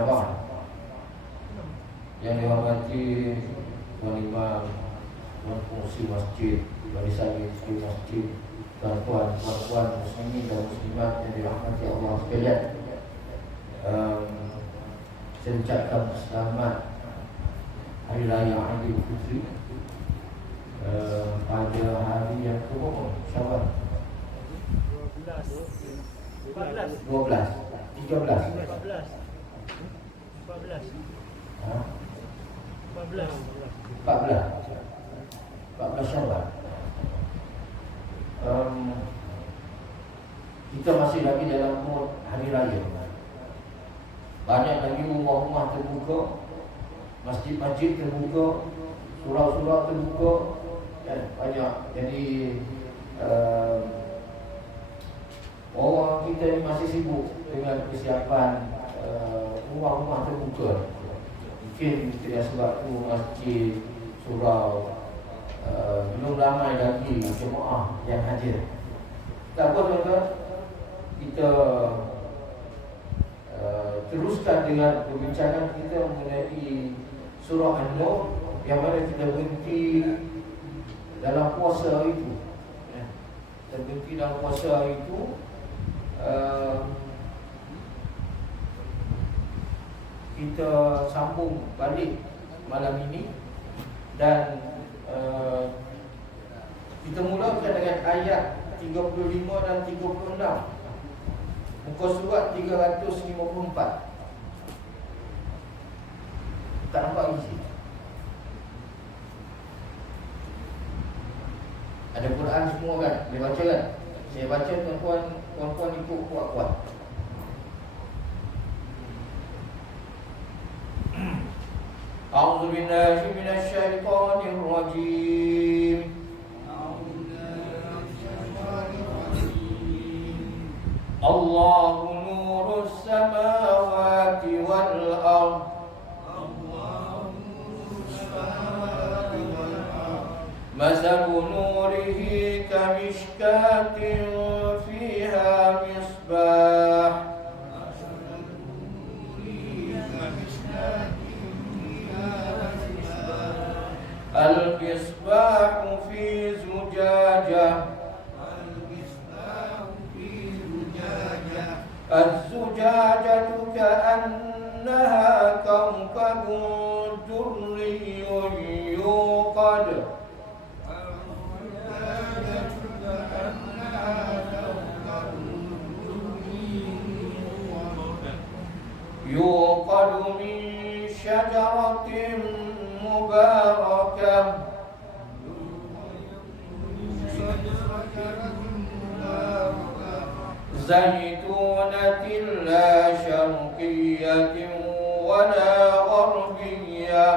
Abang. Yang dihormati Tuan Imam, Tuan Fungsi Masjid, Barisan Istri Masjid, tuan-tuan muslimin dan muslimat yang dirahmati Allah sekalian. Saya ucapkan selamat Hari Raya Aidilfitri pada hari yang ke-berapa? Syawal 12 14 Syawal. Kita masih lagi dalam mood hari raya. Banyak lagi rumah-rumah terbuka, masjid-masjid terbuka, surau-surau terbuka, dan banyak. Jadi orang kita ni masih sibuk dengan persiapan rumah-rumah terbuka. Mungkin tidak sebab tu masjid, surau belum ramai lagi jemaah yang hadir. Tak apa tuan-tuan, kita teruskan dengan perbincangan kita mengenai surah An-Nur yang mana kita berhenti dalam puasa itu. Kita berhenti dalam puasa itu kita sambung balik malam ini dan kita mulakan dengan ayat 35 dan 36 muka surat 354. Tak nampak isi. Ada Quran semua kan? Boleh baca kan? Saya baca, tuan-tuan ikut kuat-kuat. A'udzu billahi minasyaitonir rajim. Allahu nurus samawati wal ardh. Masalu nurihi kamishkatin fiha misbah. Al-misbahu fi zujajah. Az-zujajatu ka'annaha kawkabun durriyyun yuqad. يوقد من شجرة مباركة زيتونة لا شرقية ولا غربية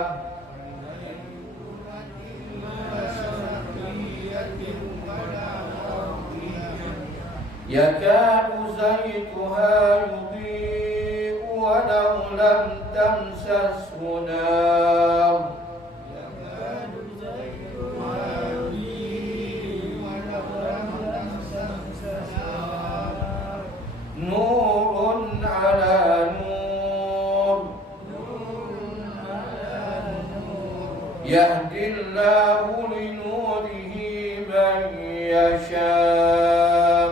يكاد زيتها يضيء ولو لم تمسسه نار نور على نور يهدي الله لنوره من يشاء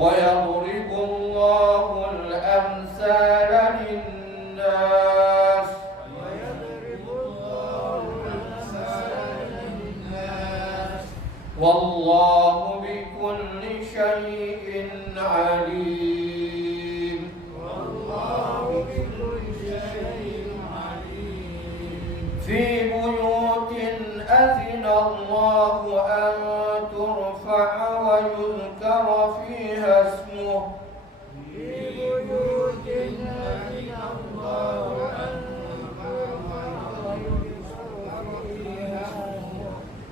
ويضرب الله الأمثال للناس والله بكل شيء عليم. في بيوت أذن الله أن ترفع ويذكر فيها اسمه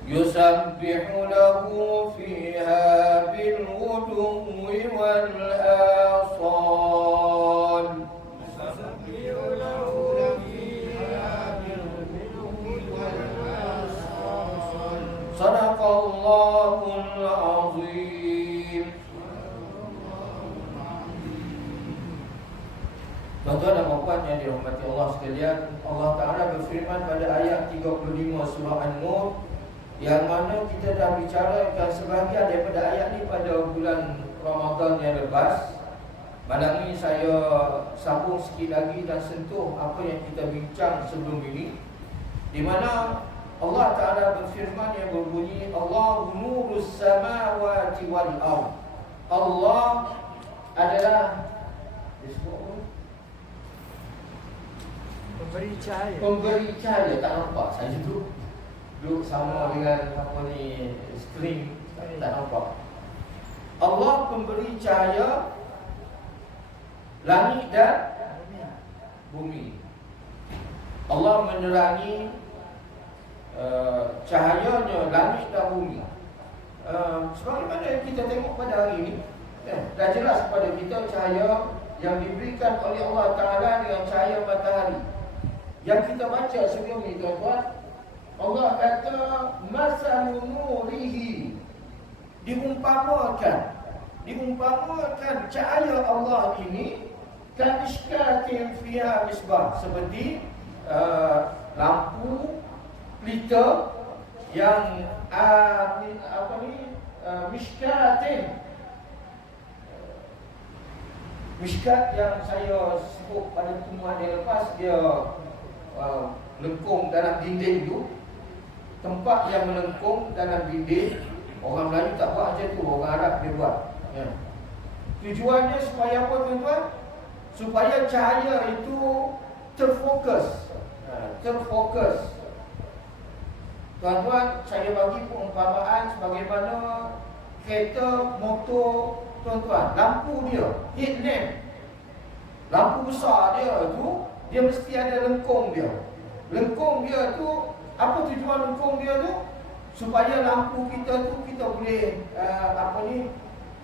يسبح له فيها بالغدو والآصال. صدق الله العظيم. Tuan-tuan dan puan yang dirahmati Allah sekalian, Allah Ta'ala berfirman pada ayat 35 surah An-Nur, yang mana kita dah bicarakan sebahagian daripada ayat ni pada bulan Ramadan yang lepas. Malam ni saya sambung sikit lagi dan sentuh apa yang kita bincang sebelum ini, di mana Allah Ta'ala berfirman yang berbunyi, Allahu nurus samawati wal ardh. Allah adalah pemberi cahaya. Tak nampak saya duduk sama dengan apa ni skrin, tak nampak. Allah pemberi cahaya langit dan bumi. Allah menerangi cahayanya langit dan bumi. Sebagaimana yang kita tengok pada hari ini, dah jelas kepada kita cahaya yang diberikan oleh Allah Ta'ala dengan cahaya matahari. Yang kita baca sebelum ni, tuan-tuan, Allah kata masalun nurihi, diumpamakan cahaya Allah ini kamishkatin fiha misbah, seperti lampu pelita yang mishkat yang saya sebut pada pertemuan yang lepas, dia melengkung dalam dinding tu, tempat yang melengkung dalam dinding. Orang Melayu tak buat macam tu, orang Arab dia buat, ya. Tujuannya supaya apa, tuan-tuan? Supaya cahaya itu terfokus. Tuan-tuan, saya bagi perumpamaan sebagaimana kereta, motor, tuan-tuan, lampu dia, headlamp, lampu besar dia tu, dia mesti ada lengkung dia. Lengkung dia tu, apa tujuan lengkung dia tu? Supaya lampu kita tu kita boleh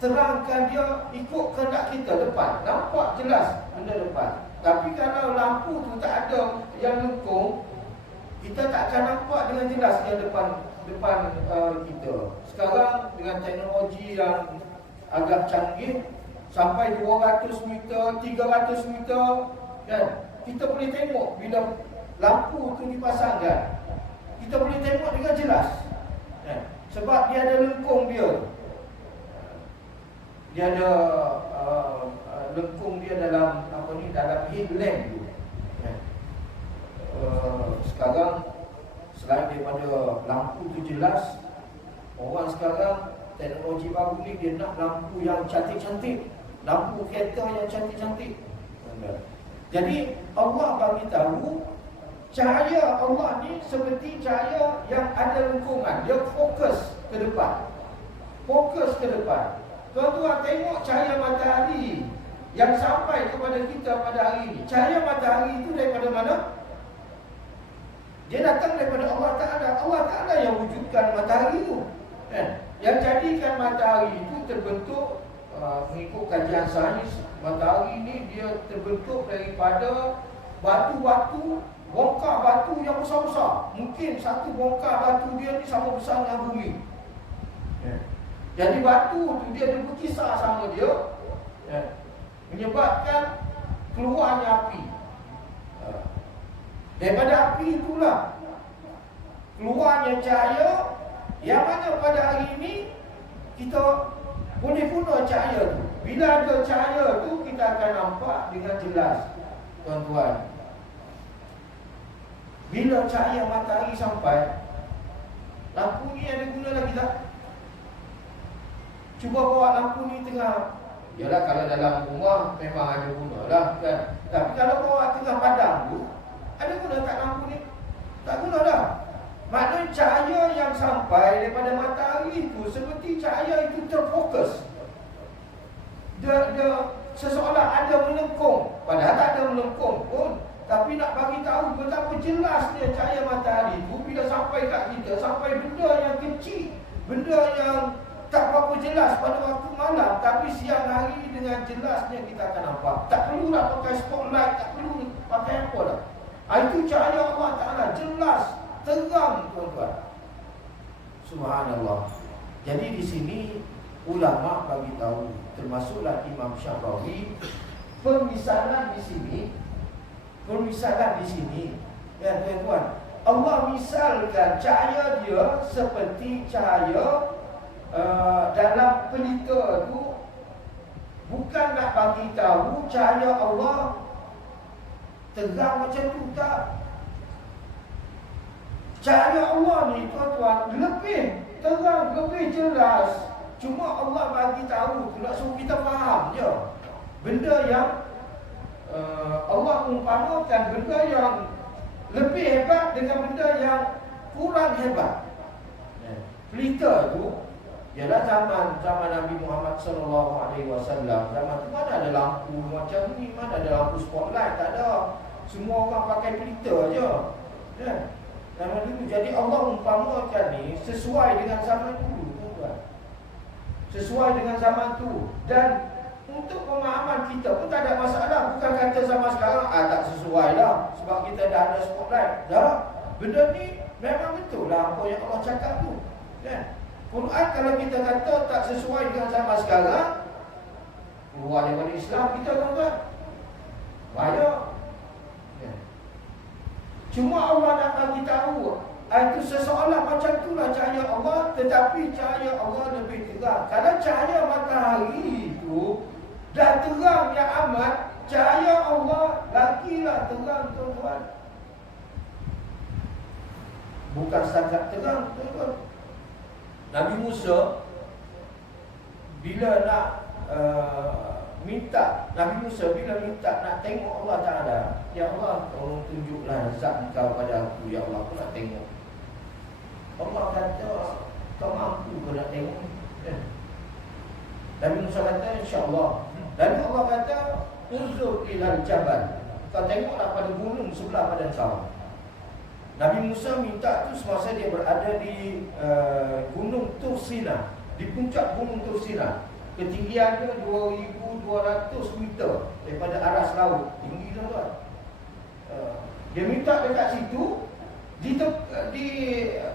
terangkan dia ikut kehendak kita depan, nampak jelas benda depan. Tapi kalau lampu tu tak ada yang lengkung, kita tak akan nampak dengan jelas yang depan kita. Sekarang dengan teknologi yang agak canggih, sampai 200 meter, 300 meter, kan, kita boleh tengok bila lampu tu dipasangkan. Kita boleh tengok dengan jelas, kan? Sebab dia ada lengkung dia. Dia ada lengkung dia dalam dalam headlamp tu, kan? Sekarang selain daripada lampu tu jelas, orang sekarang teknologi baru ni dia nak lampu yang cantik-cantik, lampu kereta yang cantik-cantik. Jadi Allah bagi tahu cahaya Allah ni seperti cahaya yang ada lengkungan, dia fokus ke depan. Tuan-tuan tengok cahaya matahari yang sampai kepada kita pada hari ini. Cahaya matahari itu daripada mana? Dia datang daripada Allah Ta'ala. Allah Ta'ala yang wujudkan matahari itu, kan? Yang jadikan matahari itu terbentuk, mengikut kajian sains, matahari ini dia terbentuk daripada batu-batu, bongkar batu yang besar-besar. Mungkin satu bongkar batu dia ni sama besar dengan bumi, ya. Jadi batu tu dia ada berkisar sama dia, ya, menyebabkan keluarnya api. Daripada api itulah keluarnya cahaya, yang mana pada hari ini kita boleh guna cahaya tu. Bila ada cahaya tu, kita akan nampak dengan jelas, tuan-tuan. Bila cahaya matahari sampai, lampu ni ada guna lagi tak? Cuba bawa lampu ni tengah. Yalah, kalau dalam rumah memang ada guna lah, kan? Tapi kalau bawa tengah padang tu, ada guna tak lampu ni? Tak guna dah. Maknanya cahaya yang sampai daripada matahari itu seperti cahaya itu terfokus. Dia seseolah ada melengkung, padahal tak ada melengkung pun. Tapi nak bagi tahu betapa jelasnya cahaya matahari itu bila sampai kat kita, sampai benda yang kecil, benda yang tak berapa jelas pada waktu malam, tapi siang hari dengan jelasnya kita akan nampak. Tak perlulah pakai spotlight, tak perlu pakai apa dah. Itu cahaya Allah Ta'ala, jelas, terang, tuan-tuan. Subhanallah. Jadi di sini ulama bagi tahu, termasuklah Imam Syafi'i, Permisalan di sini, ya tuan-tuan, Allah misalkan cahaya dia seperti cahaya dalam pelita tu. Bukan nak bagi tahu cahaya Allah terang macam tu, tak. Cahaya Allah ni tuan-tuan lebih terang, lebih jelas. Cuma Allah bagi tahu tu nak suruh kita faham je. Benda yang Allah umpamakan benda yang lebih hebat dengan benda yang kurang hebat. Pelita tu ialah zaman Nabi Muhammad SAW. Zaman tu mana ada lampu macam ni, mana ada lampu spotlight, tak ada. Semua orang pakai pelita je. Zaman dulu. Jadi Allah umpamakan ni sesuai dengan zaman dulu, tuan-tuan. Sesuai dengan zaman tu. Dan untuk pemahaman kita pun tak ada masalah. Bukan kata sama sekarang tak sesuai lah sebab kita dah ada spotlight. Dah. Benda ni memang betul lah apa yang Allah cakap tu, kan? Quran kalau kita kata tak sesuai dengan zaman sekarang, keluar daripada Islam kita, tuan-tuan. Bahaya. Cuma Allah nak bagi tahu itu seseolah macam itulah cahaya Allah, tetapi cahaya Allah lebih terang. Kalau cahaya matahari itu dah terang yang amat, cahaya Allah lagilah terang, tuan-tuan. Bukan setakat terang, tuan-tuan. Nabi Musa bila nak Nabi Musa bila minta nak tengok Allah Ta'ala, ya Allah, tolong tunjuklah zat Engkau pada aku, ya Allah, aku nak tengok. Allah kata, kau mampu ke nak tengok? Nabi Musa kata, insya-Allah. Dan Allah kata, uzur ilal jabal, kau tengoklah pada gunung sebelah pada kau. Nabi Musa minta tu semasa dia berada di Gunung Tursina, di puncak Gunung Tursina. Ketinggiannya 2,200 meter daripada aras laut. Tinggi, tuan-tuan. Dia minta dekat situ, di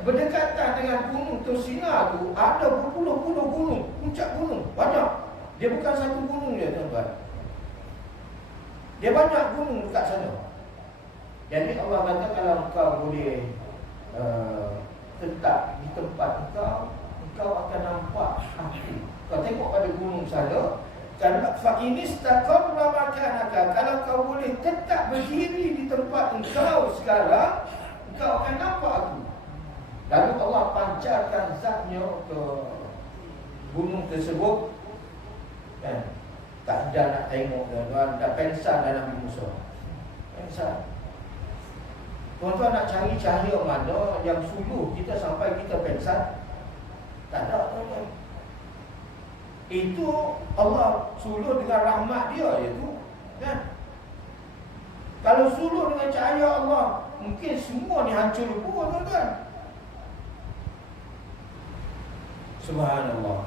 berdekatan dengan Gunung Tursina tu ada berpuluh-puluh gunung, puncak gunung, banyak. Dia bukan satu gunung je, tuan-tuan. Dia banyak gunung dekat sana. Jadi Allah kata kalau engkau boleh tetap di tempat engkau akan nampak aku. Kau tengok pada gunung sana, kalau fa'inistaqarra makanaka, kalau kau boleh tetap berdiri di tempat engkau sekarang, engkau akan nampak aku. Lalu Allah pancarkan zatnya ke gunung tersebut, dan tak ada nak tengok, tuan-tuan. Dah pensan dah Nabi Musa. Pensan. Tuan-tuan nak cari cahaya mana yang suluh kita sampai kita pensan? Tak ada, tuan-tuan. Itu Allah suluh dengan rahmat dia, iaitu, kan? Kalau suluh dengan cahaya Allah, mungkin semua ni hancur pun, tuan-tuan. Subhanallah.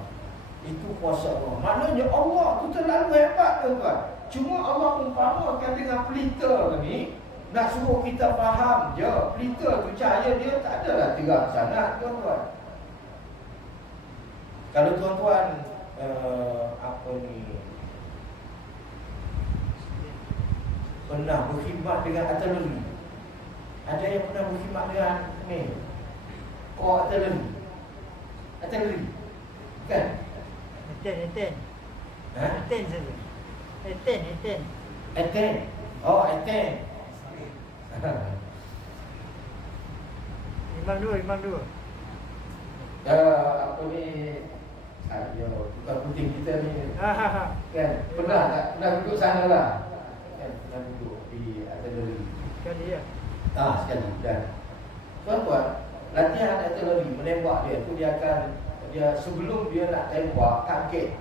Itu kuasa Allah. Maknanya Allah tu terlalu hebat, tuan-tuan. Cuma Allah umpamakan dengan pelita ni, nak suruh kita faham je. Pelita tu cahaya dia tak adalah terang sangat, tuan-tuan. Kalau tuan-tuan pernah berkhidmat dengan artileri. Ada yang pernah berkhidmat dengan ni, artileri. Kan? Eten. Eten saja. Eten. Oh, Eten. Imam dua. Bukan putih kita ni. Kan? Pernah tak? Pernah duduk sana lah. Kan? Pernah duduk di artileri. Sekali ya. Sekali. Dan tuan-tuan, latihan artileri menembak dia tu dia sebelum dia nak tembak target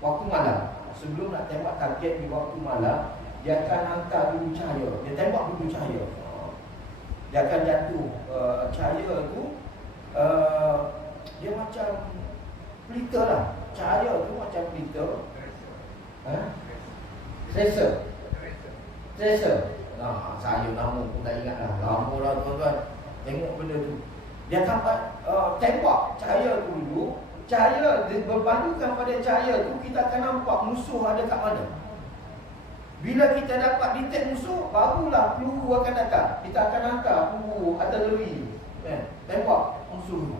waktu malam. Sebelum nak tembak target di waktu malam, dia akan hantar dulu cahaya. Dia tembak dulu cahaya. Dia akan jatuh cahaya tu, dia macam pelita lah. Cahaya tu macam pelita. Tracer. Saya nama pun tak ingat lah. Lama lah, tuan-tuan. Tengok benda tu. Dia akan tembak cahaya tu dulu. Cahaya berpandukan pada cahaya tu, kita akan nampak musuh ada kat mana. Bila kita dapat detect musuh, barulah peluru akan datang. Kita akan hantar peluru artileri, tembak musuh.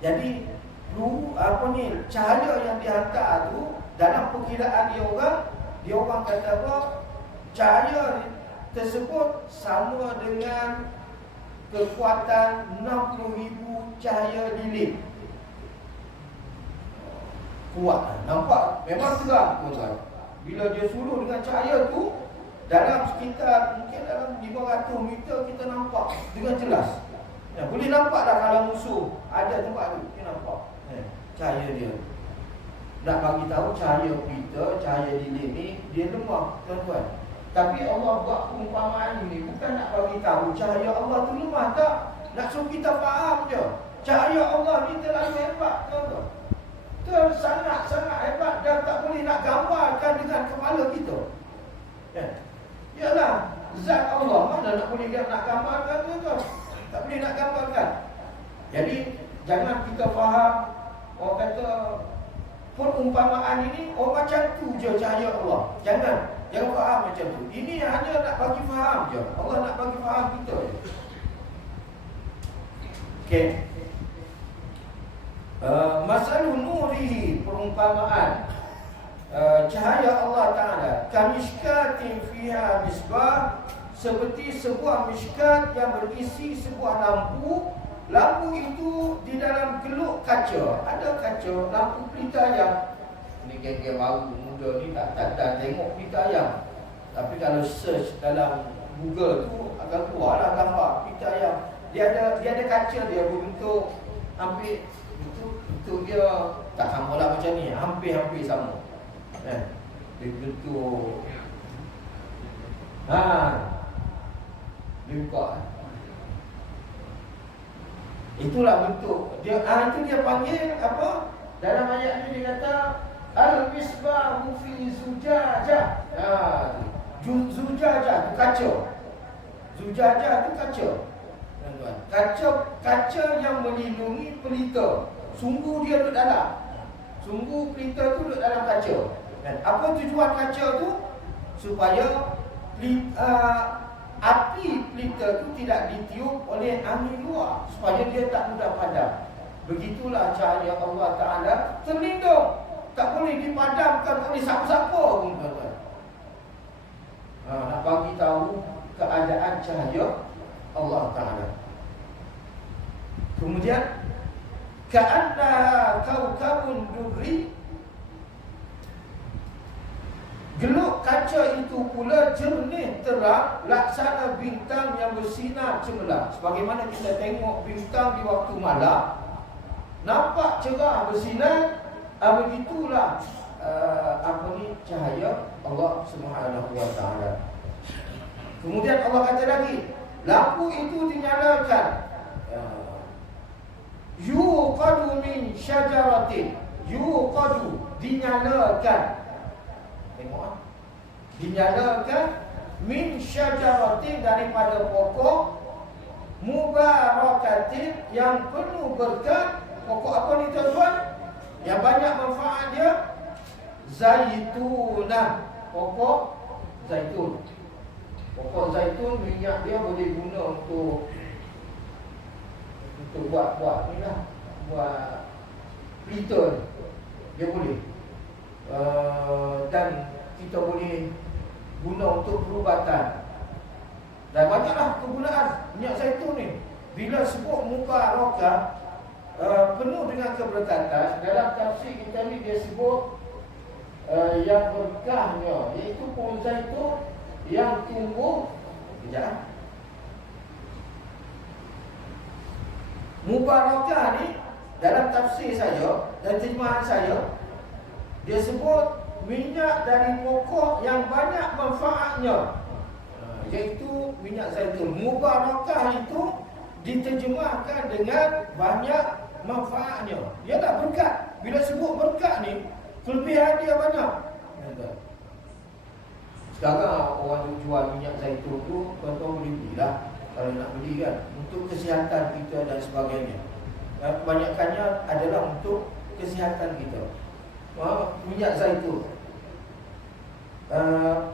Jadi peluru cahaya yang dihantar tu, dalam perkiraan dia orang kata apa? Cahaya tersebut sama dengan kekuatan 60,000 cahaya lilin. Kuat, nampak memang terang tuan-tuan. Bila dia suruh dengan cahaya tu, dalam sekitar mungkin dalam 500 meter kita nampak dengan jelas. Boleh nampak dah kalau musuh ada tempat tu, kita nampak cahaya dia. Nak bagi tahu cahaya pelita, cahaya lilin ni dia lemah tuan-tuan. Tapi Allah buat perumpamaan ini bukan nak bagi tahu cahaya Allah tu lemah, tak. Nak suruh kita faham je. Cahaya Allah ni terlalu hebat tuan-tuan. Sangat-sangat hebat dan tak boleh nak gambarkan dengan kepala kita. Yalah, zat Allah mana nak boleh nak gambarkan tuan-tuan. Tak boleh nak gambarkan. Jadi jangan kita faham orang kata perumpamaan ini macam tu je cahaya Allah. Jangan faham macam tu. Ini hanya nak bagi faham je. Allah nak bagi faham kita je. Okey. Masalun nurihi, perumpamaan cahaya Allah Ta'ala, kamishkatin fiha misbah, seperti sebuah mishkat yang berisi sebuah lampu. Lampu itu di dalam geluk kaca. Ada kaca, lampu pelita ayam. Ini geng-geng baru muda ni tak tengok pelita ayam. Tapi kalau search dalam Google tu akan keluarlah gambar pelita ayam. Dia ada kaca, dia berbentuk hampir bentuk dia tak sama lah macam ni, hampir sama. Dia bentuk dia buka. Itulah bentuk dia. Itu dia panggil apa? Dalam ayat ni dia kata al-misbahu fi zujajah. Zujajah tu kaca. Zujajah tu kaca. Kaca yang melindungi pelita. Sungguh dia duduk dalam. Sungguh pelita tu duduk dalam kaca. Dan apa tujuan kaca tu? Supaya api pelita tu tidak ditiup oleh angin luar, supaya dia tak mudah padam. Begitulah cahaya Allah Ta'ala terlindung, tak boleh dipadamkan oleh siapa-siapa pun tuan-tuan. Nak bagi tahu keadaan cahaya Allah Ta'ala. Kemudian ka'anna kaukabun durri, geluk kaca itu pula jernih terang laksana bintang yang bersinar cemerlang. Sebagaimana kita tengok bintang di waktu malam, nampak cerah bersinar. Begitulah cahaya Allah Subhanahu wa Ta'ala. Kemudian Allah kata lagi, lampu itu dinyalakan, yuqadu min syajaratin, yuqadu dinyalakan. Tengok, dinyalakan min syajaratin, daripada pokok, mubarakatin, yang penuh berkat. Pokok apa ni tuan-tuan? Yang banyak manfaat dia, zaitunah, pokok zaitun. Pokok zaitun, minyak dia boleh guna untuk buat ni lah, buat pelita dia boleh. Dan kita boleh guna untuk perubatan. Dan banyaklah kegunaan minyak zaitun ni. Bila sebut mubarakah, penuh dengan keberkatan, dalam tafsir kita ni dia sebut yang berkahnya, iaitu pohon zaitun yang tumbuh. Sekejap. Mubarakah ni dalam tafsir saya dan terjemahan saya, dia sebut minyak dari pokok yang banyak manfaatnya, iaitu minyak zaitun. Mubarakah itu diterjemahkan dengan banyak manfaatnya. Dia tak berkat. Bila sebut berkat ni, kelebihan dia banyak. Sekarang orang jual minyak zaitun tu, tuan-tuan boleh belilah kalau nak beli kan, untuk kesihatan kita dan sebagainya. Kebanyakannya adalah untuk kesihatan kita. Minyak zaitun.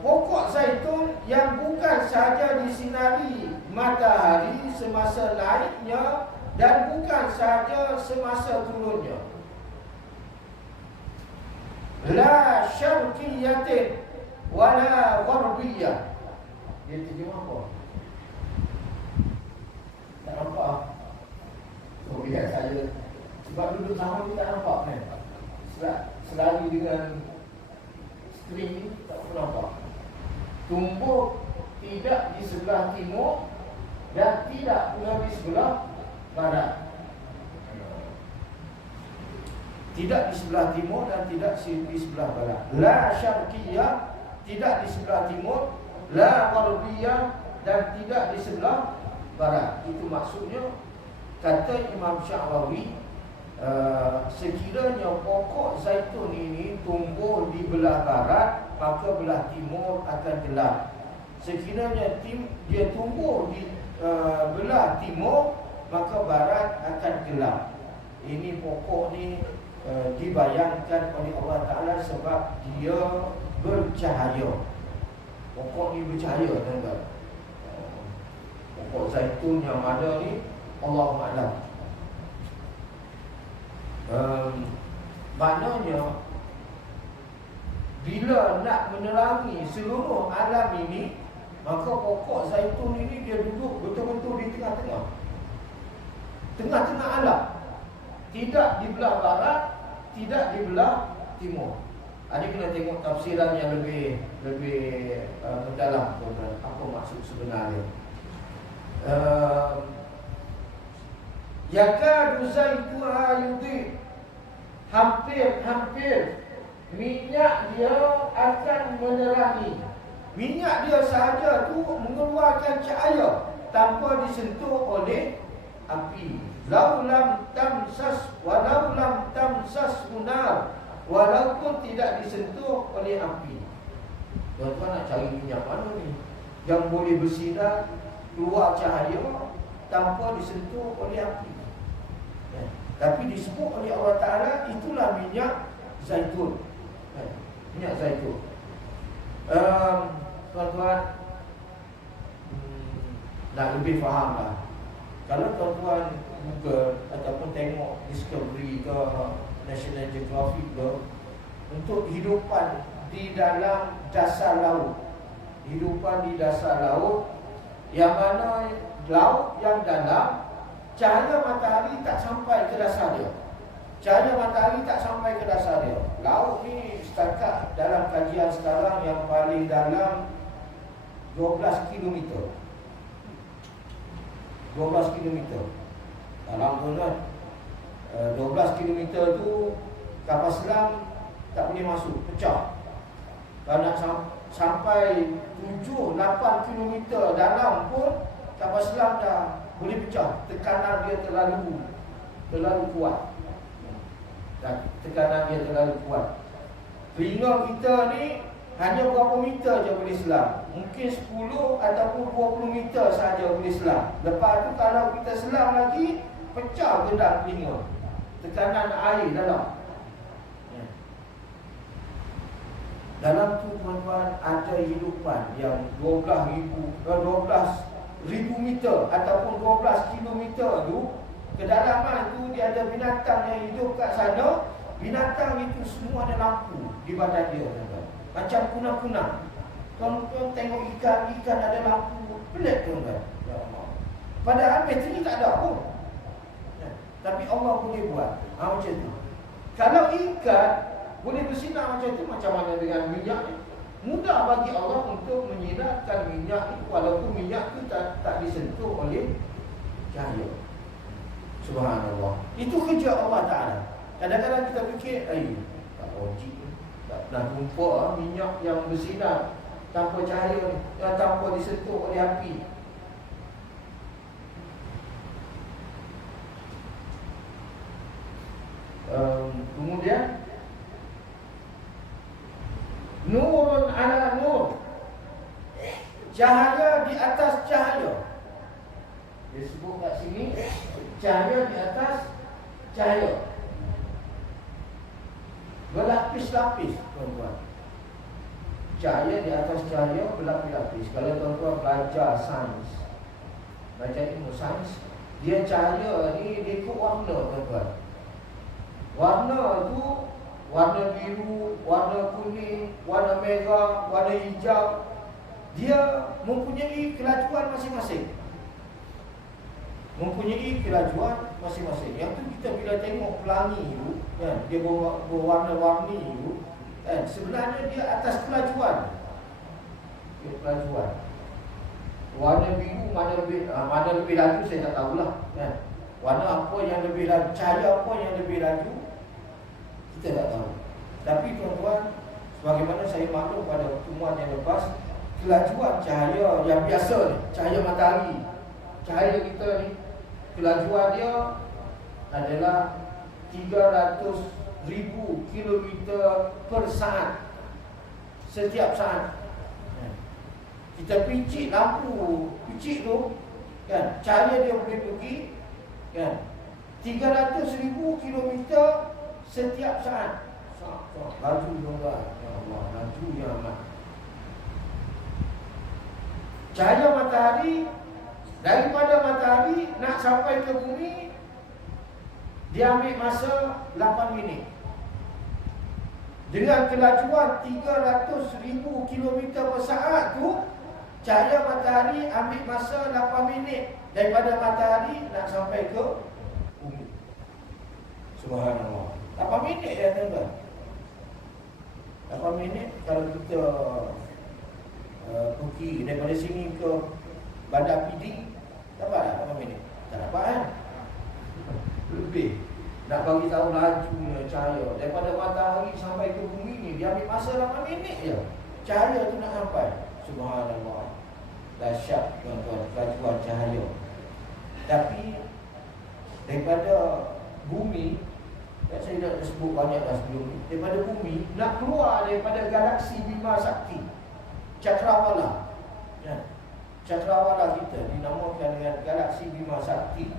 Pokok zaitun yang bukan sahaja disinari matahari semasa naiknya dan bukan sahaja semasa turunnya. La syarqiyatin wala gharbiyah. Dia terjemah apa? Tak nampak. So, lihat saya. Sebab duduk sama ni tak nampak kan? Selari dengan string ni tak nampak. Tumbuh tidak di sebelah timur dan tidak pula di sebelah barat. Tidak di sebelah timur dan tidak di sebelah barat. La syarqiyah, tidak di sebelah timur. La gharbiyah, dan tidak di sebelah barat. Itu maksudnya, kata Imam Sya'rawi, sekiranya pokok zaitun ini tumbuh di belah barat, maka belah timur akan gelap. Sekiranya dia tumbuh di belah timur, maka barat akan gelap. Ini pokok ni dibayangkan oleh Allah Ta'ala sebab dia bercahaya. Pokok ni bercahaya, tuan-tuan. Pokok zaitun yang mana ni Allahu A'lam. Maknanya bila nak menerangi seluruh alam ini, maka pokok zaitun ini dia duduk betul-betul di tengah-tengah, tengah-tengah alam. Tidak di belah barat, tidak di belah timur. Ada kena tengok tafsiran yang lebih mendalam, apa maksud sebenarnya. Yakadu zaituha yudhi, hampir minyak dia akan menerangi. Minyak dia sahaja tu mengeluarkan cahaya tanpa disentuh oleh api. Laulam tamsas walaulam tamsas unar, walaupun tidak disentuh oleh api. Tuan-tuan nak cari minyak mana ni yang boleh bersinar, keluar cahaya tanpa disentuh oleh api? Tapi disebut oleh Allah Ta'ala, itulah minyak zaitun. Minyak zaitun. Tuan-tuan nak lebih faham lah. Kalau tuan-tuan Google ataupun tengok Discovery ke National Geographic ke, untuk hidupan di dalam dasar laut, hidupan di dasar laut, yang mana laut yang dalam, cahaya matahari tak sampai ke dasar dia. Cahaya matahari tak sampai ke dasar dia. Laut ni setakat dalam kajian sekarang yang paling dalam 12 km. 12 km. Dalam tu kan 12 km tu kapal selam tak boleh masuk, pecah. Kalau nak sampai 7-8 km dalam pun kapal selam dah boleh pecah. Tekanan dia terlalu kuat. Dan tekanan dia terlalu kuat. Telinga kita ni hanya berapa meter je boleh selam. Mungkin 10 ataupun 20 meter saja boleh selam. Lepas tu kalau kita selam lagi, pecah gendang telinga. Tekanan air dalam. Dalam tu tuan-tuan ada hidupan yang 12,000 meter ataupun 12 kilometer tu. Kedalaman tu dia ada binatang yang hidup kat sana. Binatang itu semua ada lampu di badan dia, tuan-tuan. Macam kunang-kunang. Tuan-tuan tengok ikan ada lampu. Pelik, tuan-tuan. Ya Allah. Padahal bateri tak ada pun. Tapi Allah boleh buat macam tu. Kalau ikan boleh bersinar macam tu, macam mana dengan minyak ni? Mudah bagi Allah untuk menyinarkan minyak ni, walaupun minyak tu tak disentuh oleh cahaya. Subhanallah. Itu kerja Allah Ta'ala. Kadang-kadang kita fikir, tak logik, tak nak jumpa minyak yang bersinar tanpa cahaya ni, tanpa disentuh oleh api. Kemudian nurun ala nur, cahaya di atas cahaya. Dia sebut kat sini cahaya di atas cahaya, berlapis-lapis, tuan-tuan. cahaya di atas cahaya berlapis-lapis. Kalau tuan-tuan belajar sains, belajar ilmu sains, dia cahaya ni dia ikut warna, tuan-tuan. Warna tu warna biru, warna kuning, warna merah, warna hijau. Dia mempunyai kelajuan masing-masing. Mempunyai kelajuan masing-masing. Yang tu kita bila tengok pelangi tu, kan, dia berwarna-warni tu, kan, sebenarnya dia atas kelajuan. Dia kelajuan. Warna biru mana lebih laju saya tak tahulah, kan. Warna apa yang lebih laju, cahaya apa yang lebih laju, kita tak tahu. Tapi tuan-tuan, sebagaimana saya maklum pada pertemuan yang lepas, kelajuan cahaya yang biasa ni, cahaya matahari, cahaya kita ni, kelajuan dia adalah 300,000 kilometer per saat. Setiap saat kita pincit lampu, pincit tu, kan, cahaya dia boleh pergi, kan, 300,000 kilometer setiap saat. Laju juga, ya Allah, laju yang amat. Cahaya matahari, daripada matahari nak sampai ke bumi, dia ambil masa 8 minit. Dengan kelajuan 300,000 km per saat tu, cahaya matahari ambil masa 8 minit daripada matahari nak sampai ke bumi. Subhanallah. 8 minit ya tuan-tuan. 8 minit kalau kita pergi daripada sini ke Bandar Piding, dapat tak 8 minit? Tak dapat kan? Lebih. Nak bagi tahu lajunya cahaya daripada matahari sampai ke bumi ni, dia ambil masa 8 minit je. Cahaya tu nak sampai. Subhanallah. Dahsyat tuan-tuan, kelajuan cahaya. Tapi daripada bumi, saya dah sebut banyak dah sebelum ni, daripada bumi nak keluar daripada galaksi Bima Sakti, Cakrawala, ya. Cakrawala kita dinamakan dengan galaksi Bima Sakti.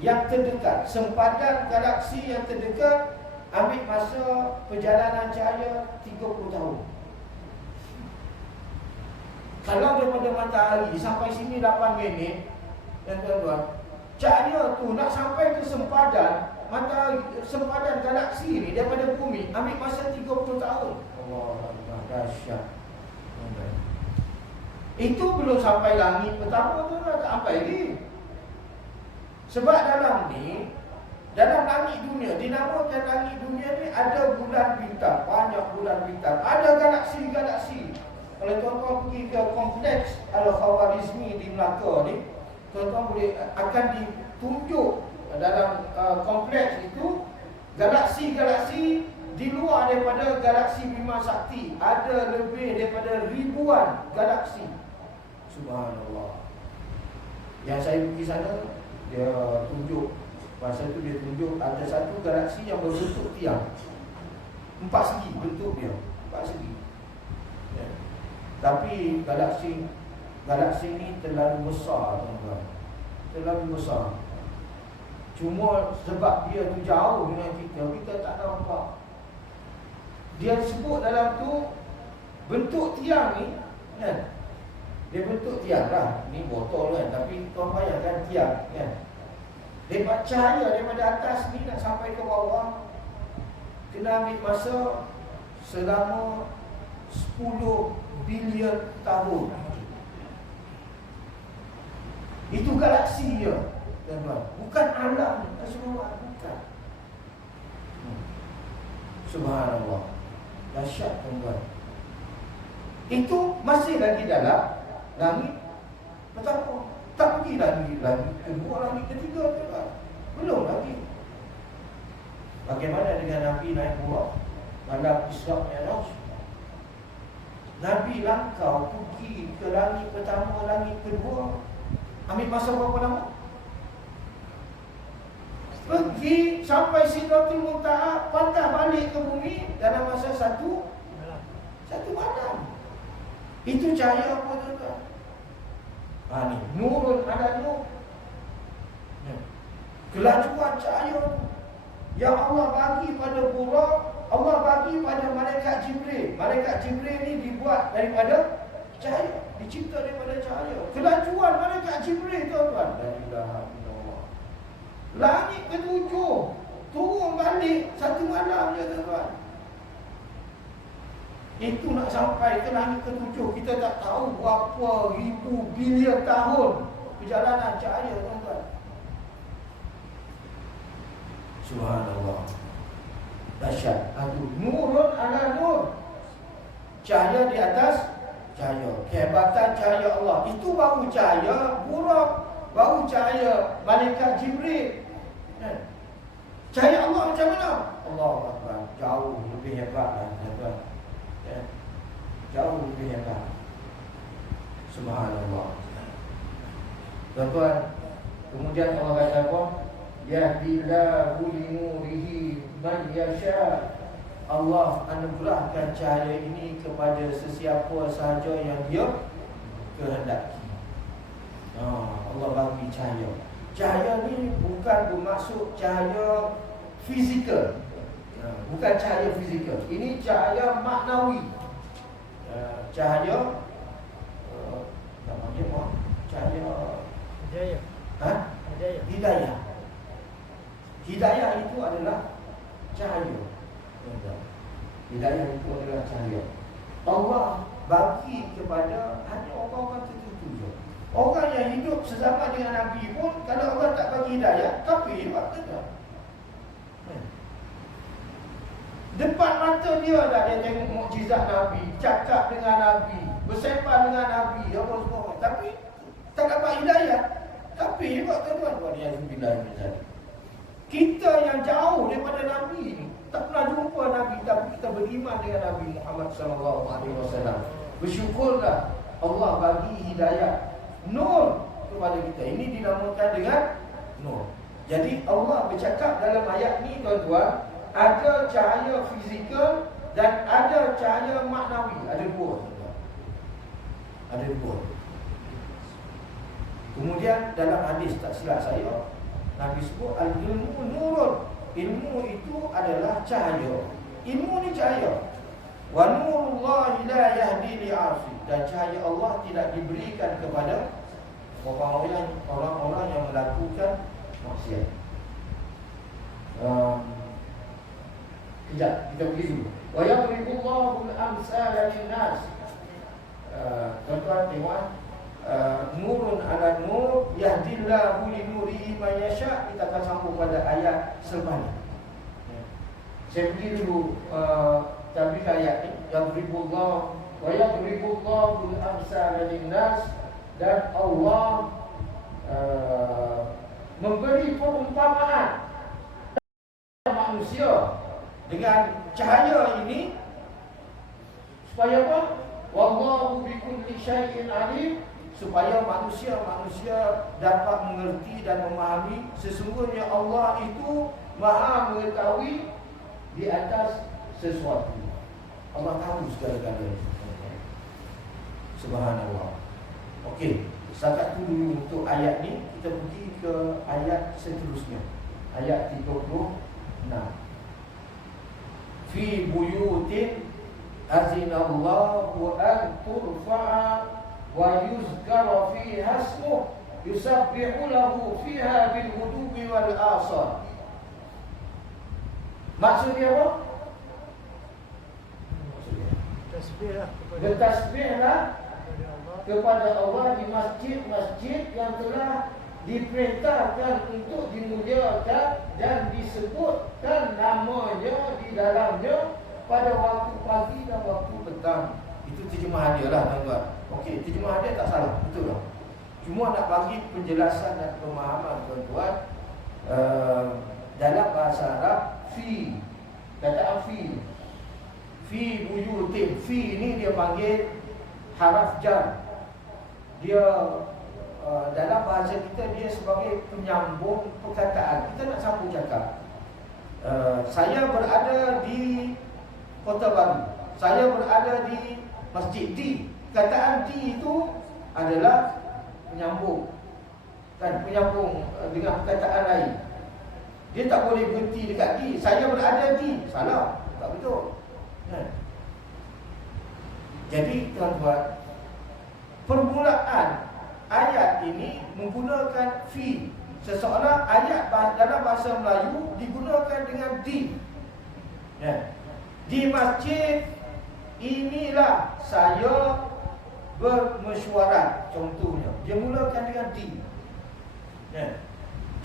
Yang terdekat, sempadan galaksi yang terdekat ambil masa perjalanan cahaya 30 tahun. Kalau daripada matahari sampai sini 8 minit, dan tuan-tuan, cahaya tu nak sampai ke sempadan matahari, sempadan galaksi ni daripada bumi ambil masa 30 tahun. Allah, dahsyat. Itu belum sampai langit pertama tu dah tak sampai lagi. Sebab dalam ni, dalam langit dunia, dinamakan langit dunia ni ada bulan bintang, banyak bulan bintang, ada galaksi-galaksi. Kalau tuan-tuan pergi ke kompleks Al-Khawarizmi di Melaka ni, tuan-tuan boleh akan ditunjuk dalam kompleks itu galaksi-galaksi di luar daripada galaksi Bima Sakti. Ada lebih daripada ribuan galaksi. Subhanallah. Yang saya pergi sana, dia tunjuk, masa tu dia tunjuk ada satu galaksi yang berbentuk tiang, 4 segi bentuk dia, 4 segi, ya. Tapi galaksi ni terlalu besar, tuan-tuan, terlalu besar. Cuma sebab dia tu jauh dengan kita tak nampak. Dia sebut dalam tu bentuk tiang ni, kan, dia bentuk tiang lah. Ni botol kan, tapi tuan bayangkan tiang, kan. Daripada cahaya daripada atas ni nak sampai ke bawah, kena ambil masa selama 10 bilion tahun. Itu galaksi dia, tuan-tuan. Bukan alam keseluruhan, bukan. Subhanallah. Dahsyat, tuan-tuan. Itu masih lagi dalam langit pertama. Tak pergi lagi kedua, langit ketiga tu lah. Belum lagi. Bagaimana dengan Nabi naik buah malam Isra' Mi'raj? Nabi langkau pergi ke langit pertama, langit kedua, ambil masa berapa lama? Pergi sampai Sidratul Muntaha, patah balik ke bumi dalam masa satu malam. Itu cahaya apa tuan-tuan? Ni nurun ala nur. Kelajuan cahaya yang Allah bagi pada burak Allah bagi pada malaikat Jibril. Malaikat Jibril ni dibuat daripada cahaya, dicipta daripada cahaya. Kelajuan malaikat Jibril, tuan-tuan. La ilaha illallah. Langit ketujuh turun balik satu malam je, tuan-tuan. Itu nak sampai ke langit ketujuh, kita tak tahu berapa ribu bilion tahun perjalanan cahaya, tuan-tuan. Subhanallah. Dahsyat. Nurun ala nur. Cahaya di atas cahaya. Kehebatan cahaya Allah. Itu baru cahaya buruk, baru cahaya malaikat Jibril. Cahaya Allah macam mana? Allah Akbar. Jauh lebih hebat, tuan-tuan. Jauh lebih hebat. Subhanallah. Tuan-tuan, kemudian Allah kata apa? Yahdillahu linurihi man yasha. Allah anugerahkan cahaya ini kepada sesiapa sahaja yang dia kehendaki. Allah bagi cahaya. Cahaya ni bukan bermaksud cahaya fizikal. Bukan cahaya fizikal. Ini cahaya maknawi. Cahaya namanya apa? Cahaya Hidayah. Hidayah. Hidayah. Hidayah itu adalah cahaya. Hidayah itu adalah cahaya. Allah bagi kepada hanya orang-orang tertentu je. Orang yang hidup sesama dengan Nabi pun, kalau Allah tak bagi hidayah, kafir juga, tak? Depan mata dia dah dia tengok mukjizat Nabi, cakap dengan Nabi, bersepah dengan Nabi, apa semua. Tapi tak dapat hidayah, kafir juga, tuan-tuan. Waliyahzubillah. Kita yang jauh daripada Nabi ni, tak pernah jumpa Nabi, tapi kita beriman dengan Nabi Muhammad SAW. Bersyukurlah Allah bagi hidayah nur kepada kita. Ini dinamakan dengan nur. Jadi Allah bercakap dalam ayat ni, tuan-tuan, ada cahaya fizikal dan ada cahaya maknawi. Ada dua, tuan-tuan. Ada dua. Kemudian dalam hadis, tak silap saya, Nabi sebut al-ilmu nurun. Ilmu itu adalah cahaya. Ilmu ni cahaya. Wa nurullahi la yahdi li'asi. Dan cahaya Allah tidak diberikan kepada orang-orang yang melakukan maksiat. Kejap, kita pergi dulu. Wa yadribullahu al-amsala lin-nas. Tuan-tuan tengok, nurun ala nur yahdillahu li nurihi man yasha. Kita akan sambung pada ayat selepasnya. Saya pergi dulu tablik ayat ni. Yadribullahu wa yadribullahu al-amsala lin-nas. Dan Allah memberi perumpamaan manusia dengan cahaya ini supaya apa? Wallahu bikulli syai'in alim. Supaya manusia dapat mengerti dan memahami sesungguhnya Allah itu Maha mengetahui di atas sesuatu. Allah tahu segala-galanya. Subhanallah. Okey, setakat itu dulu untuk ayat ni. Kita pergi ke ayat seterusnya. Ayat 36. Fi buyutin azinallahu an turfa'a wa yuzkara fiha ismuhu yusabbihu lahu fiha bil ghudubi wal asal. Maksudnya apa? Tasbihlah bertasbihlah kepada Allah di masjid-masjid yang telah diperintahkan untuk dimuliakan dan disebutkan namanya di dalamnya pada waktu pagi dan waktu petang. Itu terjemahan dia lah, tuan-tuan. Okey, terjemahan dia tak salah, betul lah. Cuma nak bagi penjelasan dan pemahaman, tuan-tuan, dalam bahasa Arab, fi, kataan fi buyutin. Fi ni dia panggil haraf jar. Dia dalam bahasa kita dia sebagai penyambung perkataan. Kita nak sambung cakap. Saya berada di Kota Baru. Saya berada di Masjid D. Kataan D itu adalah penyambung, kan, penyambung dengan perkataan lain. Dia tak boleh berhenti dekat D. Saya berada di, salah, tak tak betul. Kan? Jadi tuan-tuan, permulaan ayat ini menggunakan fi. Seseolah ayat dalam bahasa Melayu digunakan dengan di. Ya. Di masjid inilah saya bermesyuarat, contohnya. Dia mulakan dengan di. Ya.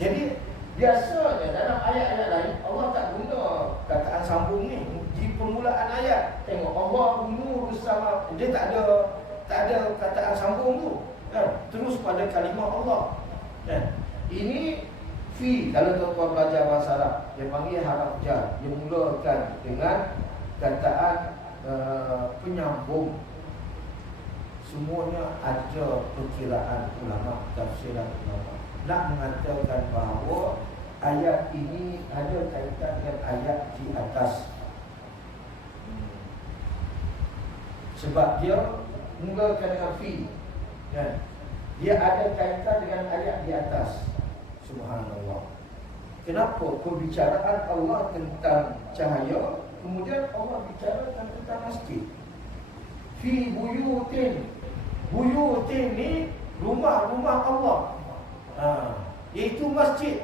Jadi biasanya dalam ayat-ayat lain Allah tak guna kataan sambung ni di permulaan ayat. Tengok Allah guna bersama, dia tak ada kataan sambung tu. Kan? Terus pada kalimah Allah. Kan? Ini fi. Kalau tuan-tuan belajar bahasa Arab, dia panggil haraf jar. Dia mulakan dengan kataan penyambung. Semuanya ada perkiraan ulama, tafsiran ulama nak mengatakan bahawa ayat ini ada kaitan dengan ayat di atas. Sebab dia mulakan dengan fi, kan? Dia ada kaitan dengan ayat di atas. Subhanallah. Kenapa perbicaraan Allah tentang cahaya, kemudian Allah bicarakan tentang masjid? Fi buyutin. Buyutin ni rumah-rumah Allah. Iaitu masjid.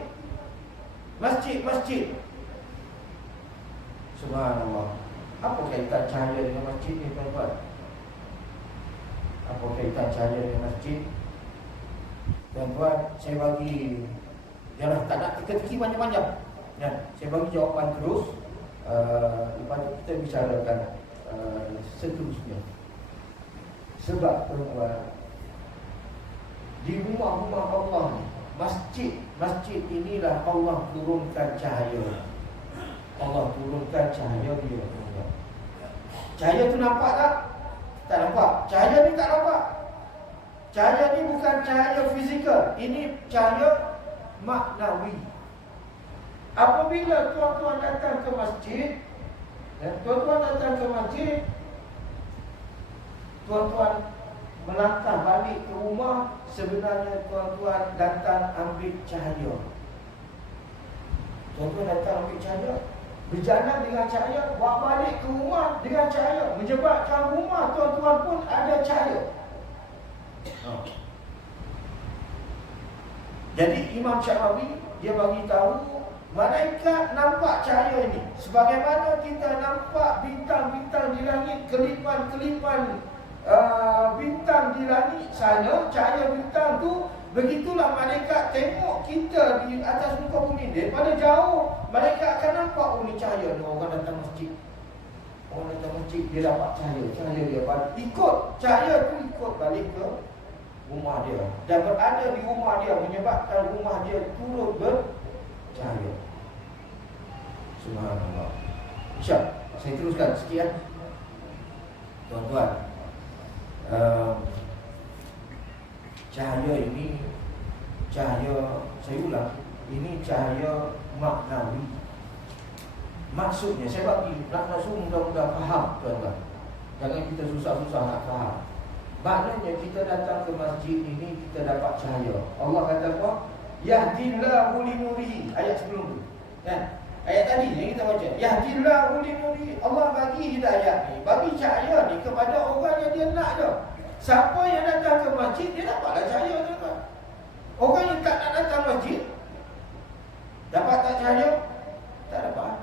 Masjid. Subhanallah. Apa kaitan cahaya dengan masjid ni, tuan-tuan? Apa kaitan cahaya dengan masjid? Tuan-tuan, saya bagi, janganlah tak nak teka-teki panjang-panjang. Ya, saya bagi jawapan terus. Lepas tu kita bicarakan seterusnya. Sebab tuan-tuan, di rumah-rumah Allah ni, masjid inilah Allah turunkan cahaya. Allah turunkan cahaya dia. Cahaya tu nampak tak? Tak nampak. Cahaya ni tak nampak. Cahaya ni bukan cahaya fizikal. Ini cahaya maknawi. Apabila tuan-tuan datang ke masjid, tuan-tuan melangkah balik ke rumah, sebenarnya tuan-tuan datang ambil cahaya. Tuan-tuan datang ambil cahaya, berjalan dengan cahaya, bawa balik ke rumah dengan cahaya, menyebabkan rumah tuan-tuan pun ada cahaya. Jadi Imam Syarawi dia bagi tahu malaikat nampak cahaya ini sebagaimana kita nampak bintang-bintang di langit, kelipan-kelipan bintang di langit sana, cahaya bintang tu. Begitulah malaikat tengok kita di atas muka bumi. Daripada jauh malaikat akan nampak, oh ni cahaya ni, orang datang masjid. Orang datang masjid, dia dapat cahaya dia balik. Ikut cahaya tu, ikut balik ke rumah dia, dan berada di rumah dia, menyebabkan rumah dia turut bercahaya. Subhanallah. Insya, saya teruskan sikit tuan-tuan. Cahaya ini, cahaya, saya ulang, ini cahaya maknawi. Maksudnya, saya bagi langsung mudah-mudahan faham, tuan-tuan. Jangan kita susah-susah nak faham. Maknanya kita datang ke masjid ini, kita dapat cahaya. Allah kata apa? Yahdillahu linurihi. Ayat sebelum tu, kan? Ayat tadi yang kita baca, Yahdillahu linurihi. Allah bagi hidayah ni, bagi cahaya ni kepada orang yang dia nak je. Siapa yang datang ke masjid, dia dapatlah cahaya, tuan-tuan. Orang yang tak nak datang masjid, dapat tak cahaya? Tak dapat.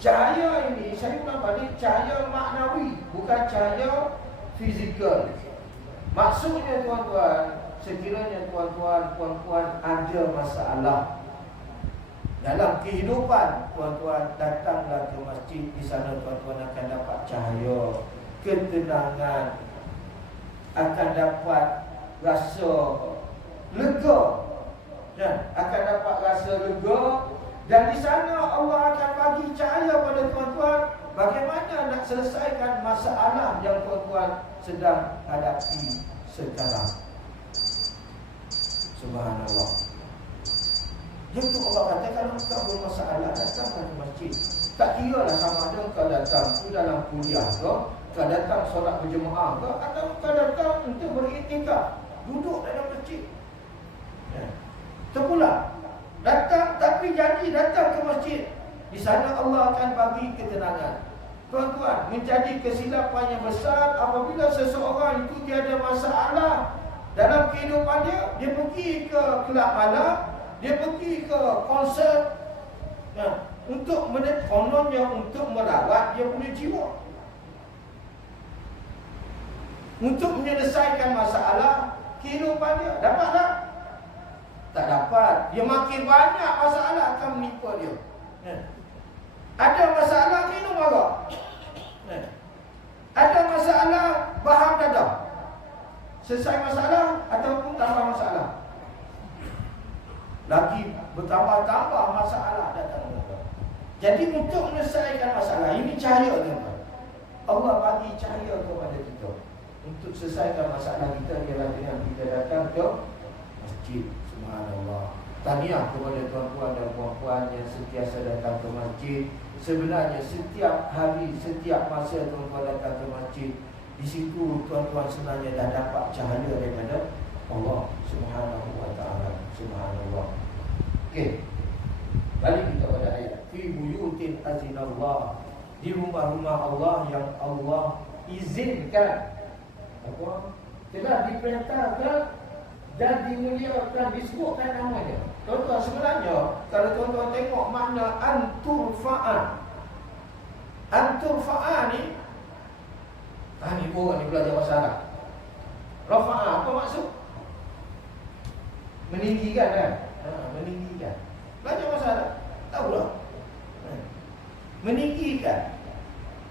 Cahaya ini, saya ulang balik, cahaya maknawi, bukan cahaya fizikal. Maksudnya tuan-tuan, sekiranya tuan-tuan, puan-puan ada masalah dalam kehidupan, tuan-tuan datanglah ke masjid. Di sana tuan-tuan akan dapat cahaya, ketenangan, akan dapat rasa lega, dan akan dapat rasa lega. Dan di sana Allah akan bagi cahaya pada tuan-tuan bagaimana nak selesaikan masalah yang tuan-tuan sedang hadapi sekarang. Subhanallah. Itu Allah kata, kalau kau bermasalah, datanglah ke masjid. Tak kira lah sama ada kau datang tu dalam kuliah ke, kau datang solat berjemaah ke, atau kau datang untuk beriktikaf, duduk dalam masjid. Terpulang datang, tapi jadi datang ke masjid. Di sana Allah akan bagi ketenangan. Tuan-tuan, menjadi kesilapan yang besar apabila seseorang itu dia ada masalah dalam kehidupan dia. Dia pergi ke kelab malam, dia pergi ke konsert, untuk kononnya untuk merawat dia punya jiwa, untuk menyelesaikan masalah kehidupan dia. Dapat tak? Tak dapat. Dia makin banyak masalah akan menimpa dia. Ada masalah minum arak, ada masalah baham dadah. Selesai masalah ataupun tambah masalah, lagi bertambah-tambah masalah datang. Jadi untuk menyelesaikan masalah ini cahaya, tuan-tuan. Allah bagi cahaya kepada kita untuk selesaikan masalah kita ialah dengan kita datang ke masjid. Subhanallah. Tahniah kepada tuan-tuan dan puan-puan yang sentiasa datang ke masjid. Sebenarnya setiap hari, setiap masa tuan-tuan datang ke masjid, di situ tuan-tuan sebenarnya dah dapat cahaya daripada Allah Subhanahu wa taala. Subhanallah. Okey. Balik kita pada ayat. Fi buyutin azinallah. Di rumah-rumah Allah yang Allah izinkan. Apa? Telah diperintahkan dan dimuliakan, disebutkan namanya. Tuan-tuan, sebenarnya kalau tuan-tuan tengok makna anturfa'an. Anturfa'an ni ni orang ni belajar bahasa Arab. Rafa'ah apa maksud? Meninggikan kan? Meninggikan. Belajar bahasa Arab. Tahu tak? Meninggikan.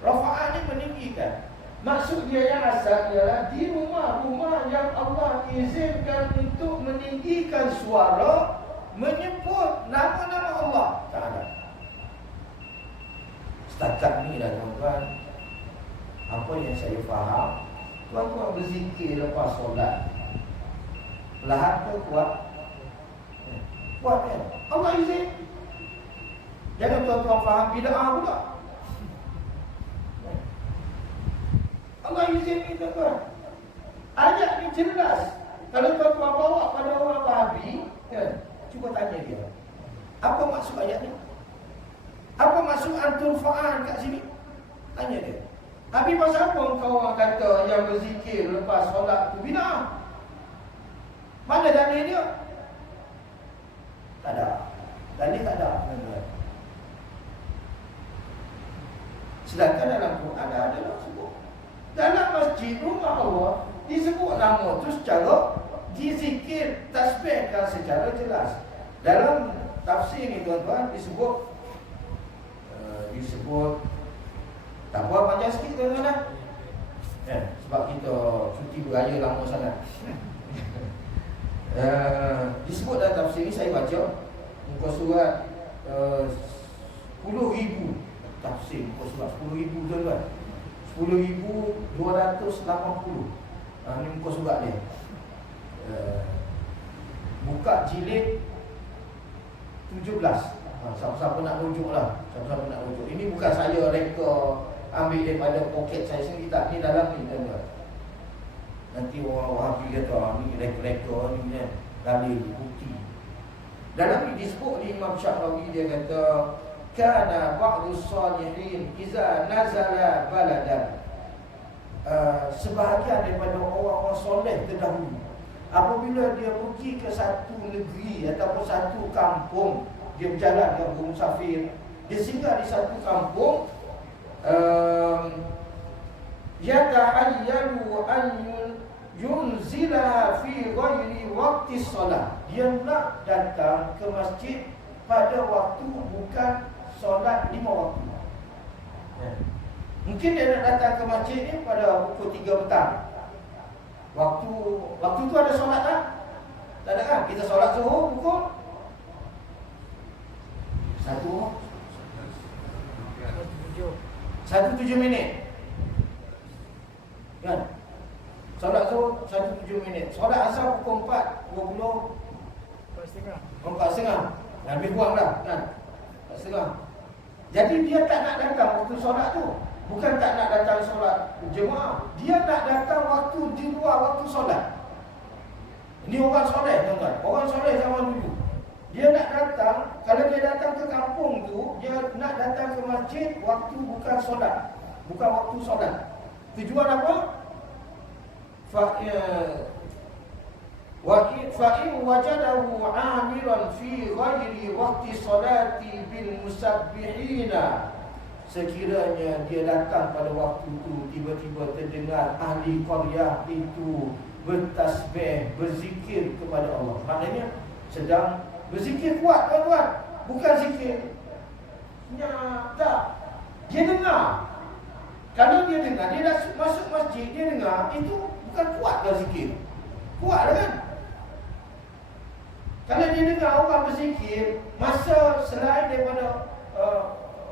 Rafa'ah ni meninggikan. Maksud dia yang asal ialah di rumah-rumah yang Allah izinkan untuk meninggikan suara menyebut nama-nama Allah Ta'ala. Setakat ni lah tuan-tuan, apa yang saya faham, tuan-tuan berzikir lepas solat perlahan ke kuat? Kuat kan? Allah izin. Jangan tuan-tuan faham bid'ah pula. Allah izin ni tuan-tuan. Ayat ni jelas. Kalau tuan-tuan bawa pada orang Wahabi, kan, cuba tanya dia, apa maksud ayat ni? Apa maksud anturfa'an kat sini? Tanya dia. Tapi pasal apa kau orang kata yang berzikir lepas solat tu bid'ah? Mana dalil dia? Tak ada. Dalil tak ada. Sedangkan dalam Quran ada sebut. Dalam masjid rumah Allah disebut nama tu secara dizikir, tasbihkan secara jelas. Dalam tafsir ni tuan-tuan disebut tak apa panjang sikit tuan-tuan dah. Sebab kita cuti beraya lama sangat. Disebut dalam tafsir ni, saya baca muka surat 10,000 tafsir, muka surat 10,000 tuan-tuan. 10,280. Ni muka surat dia. Buka jilid 17. Siapa-siapa nak rujuk lah. Siapa-siapa nak rujuk. Ini bukan saya reka ambil daripada poket saya sendiri, tak. Ni dalam ni tuan-tuan. Nanti orang Wahabi kata ni reka-reka ni kan, dalil bukti. Dalam ni disebut di Imam Sya'rawi, dia kata kana ba'dus salihin iza nazala baladan. Sebahagian daripada orang-orang soleh terdahulu, apabila dia pergi ke satu negeri ataupun satu kampung, dia berjalan, dia bermusafir, dia singgah di satu kampung, yata'ayyalu an yunzilaha fi ghairi waqti solat. Dia pula datang ke masjid pada waktu bukan solat 5 waktu. Mungkin dia nak datang ke masjid ni pada pukul 3 petang. Waktu tu ada solat tak? Tak ada kan? Kita solat zuhur pukul 1:07 minit. Kan? Solat zuhur 1:07 minit. Solat asar pukul 4:20. 4:30. Lebih kurang lah kan? 4:30. Jadi dia tak nak datang waktu solat tu. Bukan tak nak datang solat jemaah, dia nak datang waktu di luar waktu solat. Ini orang soleh tuan-tuan. Orang soleh zaman dulu. Dia nak datang, kalau dia datang ke kampung tu, dia nak datang ke masjid waktu bukan solat, bukan waktu solat. Tujuan apa? Fa'in wajadahu amiran fi ghairi waqti salati bil musabbihina. Sekiranya dia datang pada waktu itu, tiba-tiba terdengar ahli qaryah itu bertasbih, berzikir kepada Allah. Maknanya sedang berzikir kuat, tuan-tuan. Bukan zikir tak. Dia dengar. Kalau dia dengar, dia dah masuk masjid, dia dengar, itu bukan kuat ke zikir? Kuat kan? Kalau dia dengar orang berzikir masa selain daripada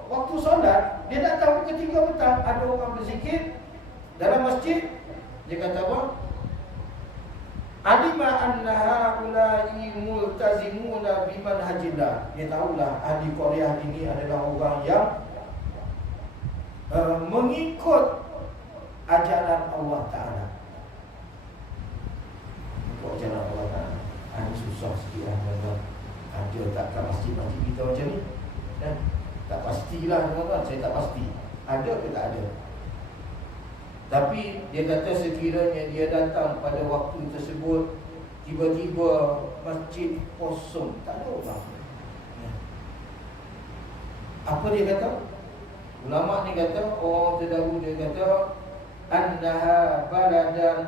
waktu solat, dia tak tahu ketika petang ada orang berzikir dalam masjid, dia kata apa? Alima anna haula'i multazimuna bimanhajillah. Dia tahulah ahli Qaryah ini adalah orang yang mengikut ajaran Allah Ta'ala. Mengikut ajaran Allah Ta'ala. Ini susah sikit lah, tuan-tuan. Ada tak kat masjid-masjid kita macam ni? Dan tak pastilah, tuan-tuan. Saya tak pasti ada ke tak ada. Tapi dia kata sekiranya dia datang pada waktu tersebut, tiba-tiba masjid kosong, tak ada orang. Apa dia kata? Ulama ni kata, orang terdahulu dia kata, annaha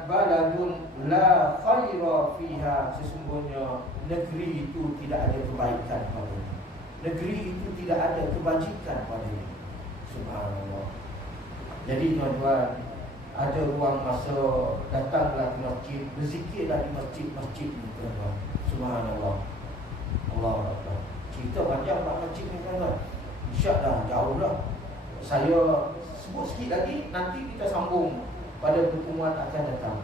baladun la khaira fiha. Sesungguhnya negeri itu tidak ada kebaikan padanya. Negeri itu tidak ada kebajikan padanya. Subhanallah. Jadi tuan-tuan, ada ruang masa, datanglah ke masjid, berzikirlah di masjid-masjid ni, tuan-tuan. Subhanallah. Allah Akbar. Cerita panjang kat masjid ni, tuan-tuan. InsyaAllah jauh dah. Saya sebut sikit lagi, nanti kita sambung pada pertemuan akan datang.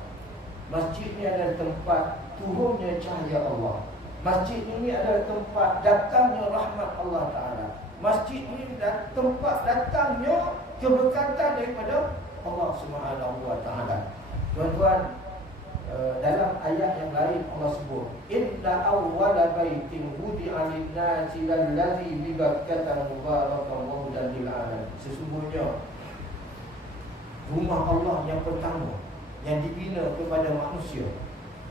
Masjid ni adalah tempat turunnya cahaya Allah. Masjid ini adalah tempat datangnya rahmat Allah Ta'ala. Masjid ini tempat datangnya keberkatan daripada Allah Subhanahu Wa Ta'ala. Tuan-tuan, dalam ayat yang lain Allah sebut, inna awwala baitin wudi'a lin-nasi lallazi bi Bakkah mubarakan wa hudan lil alamin. Sesungguhnya rumah Allah yang pertama yang dibina kepada manusia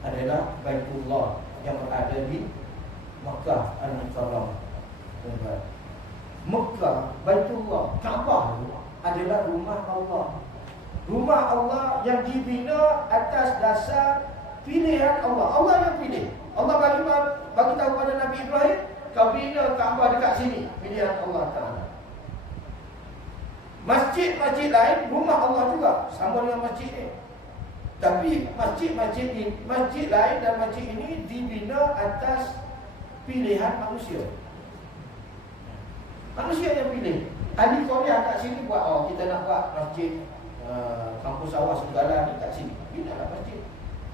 adalah Baitullah yang berada di Makkah Al-Mukarramah. Makkah, Baitullah, Kaabah adalah rumah Allah. Rumah Allah yang dibina atas dasar pilihan Allah. Allah yang pilih. Allah bagi tahu pada Nabi Ibrahim, kau bina Kaabah dekat sini. Pilihan Allah Ta'ala. Masjid-masjid lain rumah Allah juga, sama dengan masjid ini. Tapi masjid lain dan masjid ini dibina atas pilihan manusia. Manusia yang pilih. Ahli Qaryah kat sini buat, kita nak buat masjid kampus awal segala ni kat sini, binalah masjid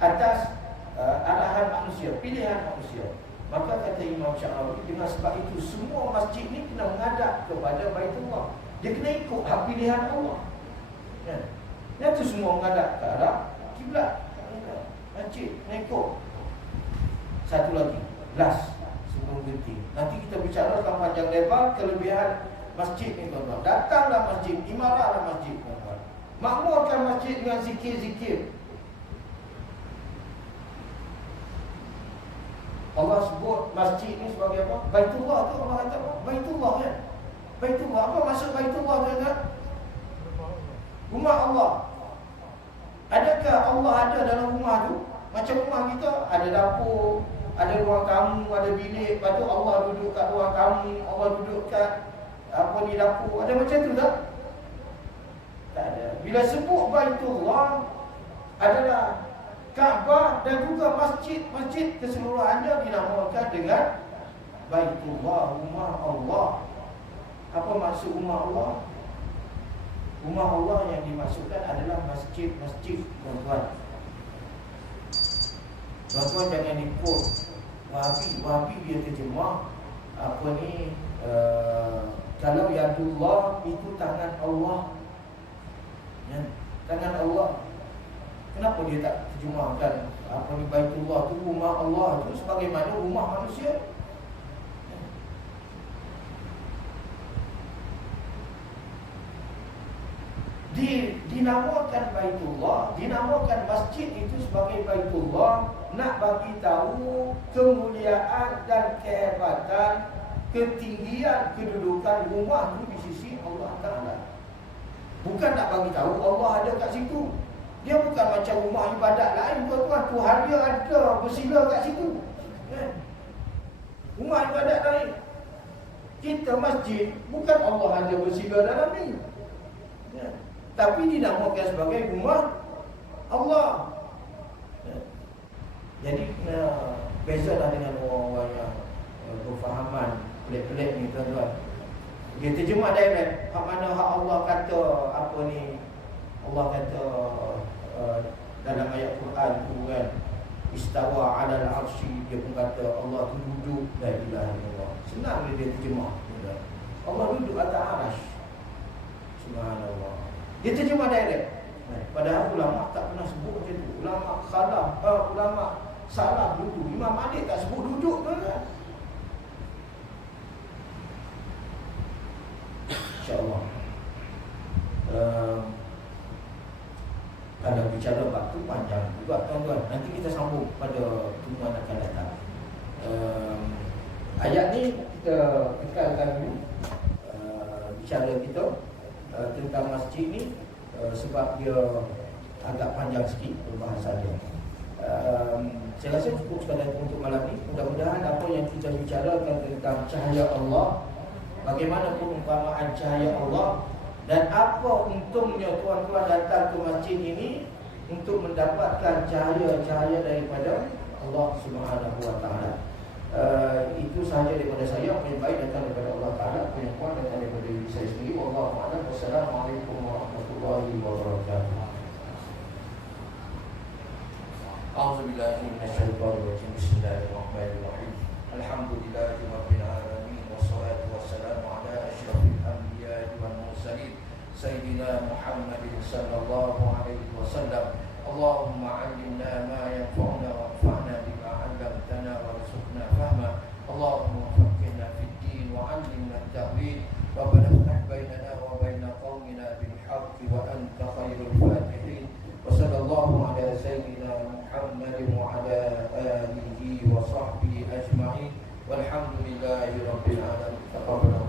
atas arahan manusia, pilihan manusia. Maka kata Imam Syarawi, dengan sebab itu semua masjid ni kena menghadap kepada Baitullah. Dia kena ikut hak pilihan Allah. Yang tu semua menghadap ke arah kiblat. Masjid kena ikut. Satu lagi, last sebelum berhenti, nanti kita bicara tentang panjang lebar kelebihan masjid ni, tuan-tuan. Datanglah masjid, imarahlah masjid, tuan-tuan. Makmurkan masjid dengan zikir-zikir. Allah sebut masjid ni sebagai apa? Baitullah tu, Allah kata apa? Baitullah kan? Baitullah, apa maksud Baitullah tu kan? Rumah Allah. Adakah Allah ada dalam rumah tu? Macam rumah kita, ada dapur, ada ruang tamu, ada bilik. Lepas tu Allah duduk kat ruang tamu, Allah duduk kat di dapur. Ada macam tu tak? Tak ada. Bila sebut Baitullah adalah Kaabah dan juga masjid keseluruhannya dinamakan dengan Baitullah, rumah Allah. Apa maksud rumah Allah? Rumah Allah yang dimaksudkan adalah masjid-masjid, tuan-tuan. Tuan-tuan jangan ikut Wahabi dia terjemah kalau yadullah itu tangan Allah. Ya, tangan Allah. Kenapa dia tak terjemahkan Baitullah tu rumah Allah tu sebagaimana rumah manusia? dinamakan Baitullah, dinamakan masjid itu sebagai Baitullah, nak bagi tahu kemuliaan dan kehebatan, ketinggian kedudukan rumah itu di sisi Allah Ta'ala. Bukan nak bagi tahu Allah ada kat situ. Dia bukan macam rumah ibadat lain, tuan-tuan. Tuhan dia ada bersila kat situ. Rumah ibadat lain. Kita masjid, bukan Allah ada bersila dalam ni. Tapi dinamakan sebagai rumah Allah. Jadi bezalah dengan orang-orang yang berfahaman pelik-pelik ni, tuan-tuan. Dia terjemah direct. Hak mana hak Allah kata apa ni? Allah kata dalam ayat Quran tu kan, istawa 'alal 'arsy, dia pun kata Allah tu duduk, la ilaha illallah. Senang dia terjemah. Allah duduk atas arasy. Subhanallah. Dia terjemah direct. Padahal ulama tak pernah sebut macam tu. Ulama salah duduk. Imam Malik tak sebut duduk tu kan. InsyaAllah kalau bicara bab tu panjang juga, tuan-tuan. Nanti kita sambung pada pertemuan akan datang. Ayat ni kita kekalkan dulu bicara kita tentang masjid ni, sebab dia agak panjang sikit perbahasan dia. Saya rasa cukup sekadar untuk malam ni. Mudah-mudahan apa yang kita bicarakan tentang cahaya Allah, bagaimana perumpamaan cahaya Allah, dan apa untungnya tuan-tuan datang ke masjid ini untuk mendapatkan cahaya-cahaya daripada Allah Subhanahu Wa Taala. Itu sahaja daripada saya. Apa yang baik datang daripada Allah Taala, apa yang kurang datang daripada diri saya sendiri. Wallahu a'lam. Wassalamualaikum warahmatullahi wabarakatuh. A'udzubillahi minasyaitonir rajim. Bismillahirrahmanirrahim. Alhamdulillahirabbil alamin, wassalatu wassalamu ala asyrafil anbiya'i wal mursalin sayyidina Muhammadin sallallahu alaihi wasallam. Allahumma 'allimna ma yanfa'una wanfa'na bima 'allamtana warzuqna fahma. Allahumma faqqihna fid din wa 'allimna at-ta'wil wa baligh bainana wa baina qaumina bil haqqi wa anta khairul fatihin. Wa sallallahu ala sayyidina Muhammadin wa ala alihi wa sahbihi ajma'in. Walhamdulillahi rabbil alamin. Taqabbal